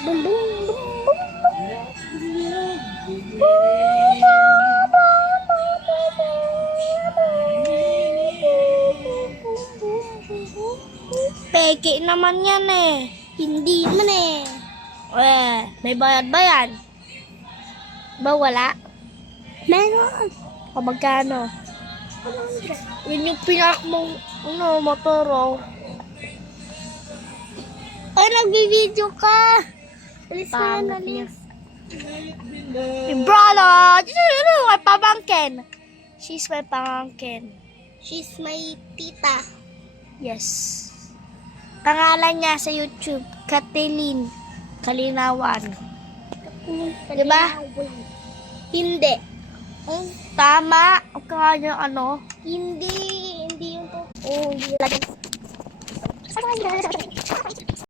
Bum, bum, bum, bum, Peke naman yan eh. Hindi naman eh. May bayad ba yan? Ba wala? Meron. O magkano? 100. Yun yung pinak mong motor oh. Ay, nag-video ka. Alis na yan, alis. Brother! My pamangkin. She's my pamangkin. She's my tita. Yes. Pangalan niya sa YouTube, Kathleen Kalinawan. Diba? Hindi. Tama. Ang kanya ano? Hindi yung to. Oh, hindi.